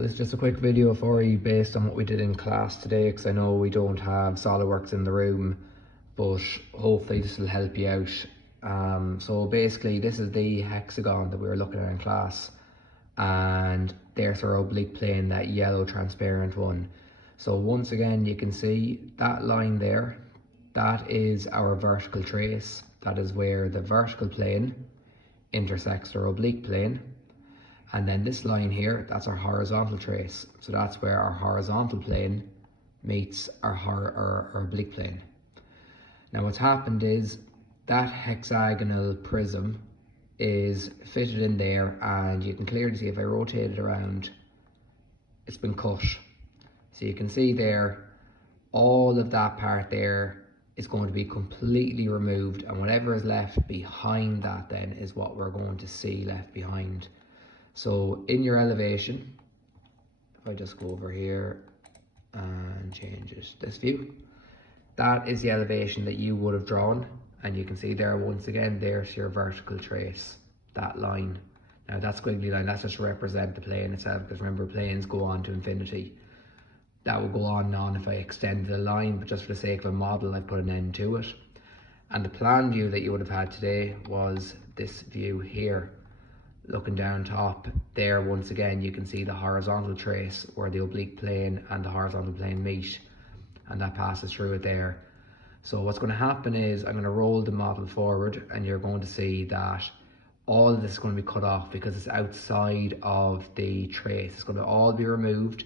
So this is just a quick video for you based on what we did in class today, because I know we don't have SolidWorks in the room, but hopefully this will help you out. So basically this is the hexagon that we were looking at in class, and there's our oblique plane, that yellow transparent one. So once again you can see that line there, that is our vertical trace. That is where the vertical plane intersects our oblique plane. And then this line here, that's our horizontal trace. So that's where our horizontal plane meets our oblique plane. Now what's happened is that hexagonal prism is fitted in there, and you can clearly see if I rotate it around, it's been cut. So you can see there, all of that part there is going to be completely removed, and whatever is left behind that then is what we're going to see left behind. So in your elevation, if I just go over here and change it, this view, that is the elevation that you would have drawn, and you can see there once again, there's your vertical trace, that line. Now that squiggly line, that's just to represent the plane itself, because remember, planes go on to infinity. That would go on and on if I extend the line, but just for the sake of a model, I put an end to it. And the plan view that you would have had today was this view here. Looking down top there, once again you can see the horizontal trace where the oblique plane and the horizontal plane meet, and that passes through it there. So what's going to happen is I'm going to roll the model forward, and you're going to see that all of this is going to be cut off because it's outside of the trace. It's going to all be removed,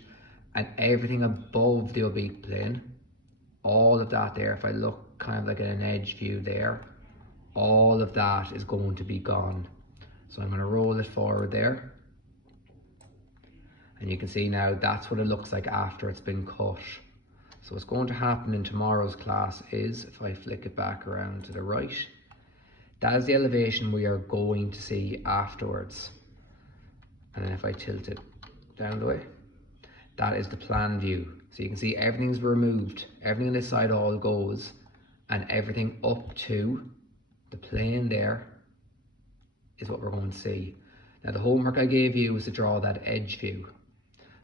and everything above the oblique plane, all of that there, if I look kind of like in an edge view there, all of that is going to be gone. So I'm going to roll it forward there, and you can see now that's what it looks like after it's been cut. So what's going to happen in tomorrow's class is, if I flick it back around to the right, that is the elevation we are going to see afterwards. And then if I tilt it down the way, that is the plan view. So you can see everything's removed, everything on this side all goes, and everything up to the plane there is what we're going to see. Now the homework I gave you was to draw that edge view.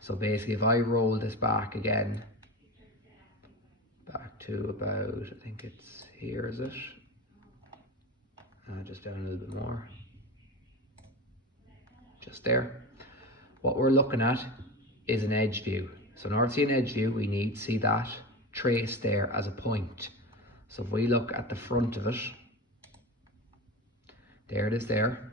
So basically if I roll this back again, back to about, I think it's here, is it? Just down a little bit more. Just there. What we're looking at is an edge view. So in order to see an edge view, we need to see that trace there as a point. So if we look at the front of it, there it is there,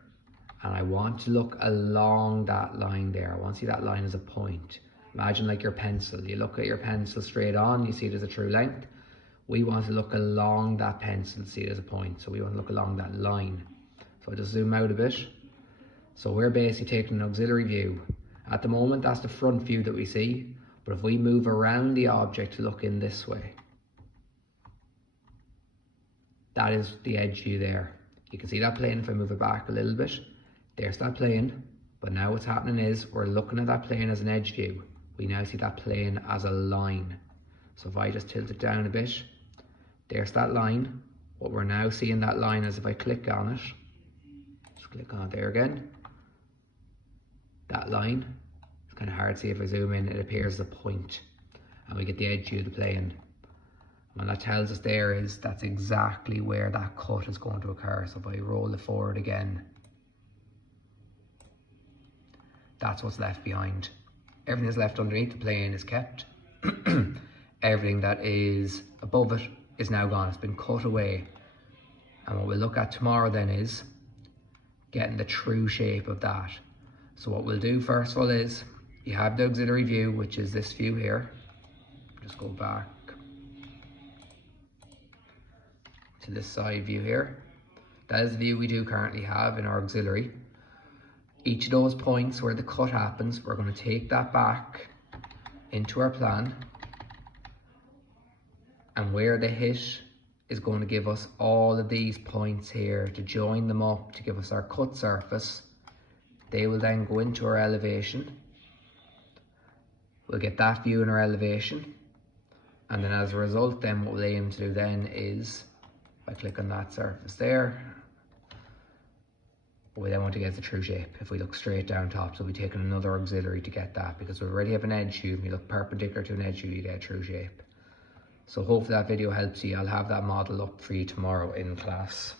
and I want to look along that line there. I want to see that line as a point. Imagine like your pencil. You look at your pencil straight on, you see it as a true length. We want to look along that pencil to see it as a point. So we want to look along that line. So I'll just zoom out a bit. So we're basically taking an auxiliary view. At the moment, that's the front view that we see. But if we move around the object to look in this way, that is the edge view there. You can see that plane. If I move it back a little bit, there's that plane. But now what's happening is we're looking at that plane as an edge view. We now see that plane as a line. So if I just tilt it down a bit, there's that line. What we're now seeing that line is if I click on it, just click on it there again, that line, it's kind of hard to see if I zoom in, it appears as a point, and we get the edge view of the plane. What that tells us there is that's exactly where that cut is going to occur. So if I roll it forward again, that's what's left behind. Everything that's left underneath the plane is kept. Everything that is above it is now gone. It's been cut away. And what we'll look at tomorrow then is getting the true shape of that. So what we'll do first of all is, you have the auxiliary view, which is this view here. Just go back to this side view here. That is the view we do currently have in our auxiliary. Each of those points where the cut happens, we're going to take that back into our plan, and where the hit is going to give us all of these points here to join them up to give us our cut surface. They will then go into our elevation. We'll get that view in our elevation, and then as a result then what we'll aim to do then is, if I click on that surface there, but we then want to get the true shape if we look straight down top. So we're taking another auxiliary to get that, because we already have an edge hue. If you look perpendicular to an edge hue, you get a true shape. So hopefully that video helps you. I'll have that model up for you tomorrow in class.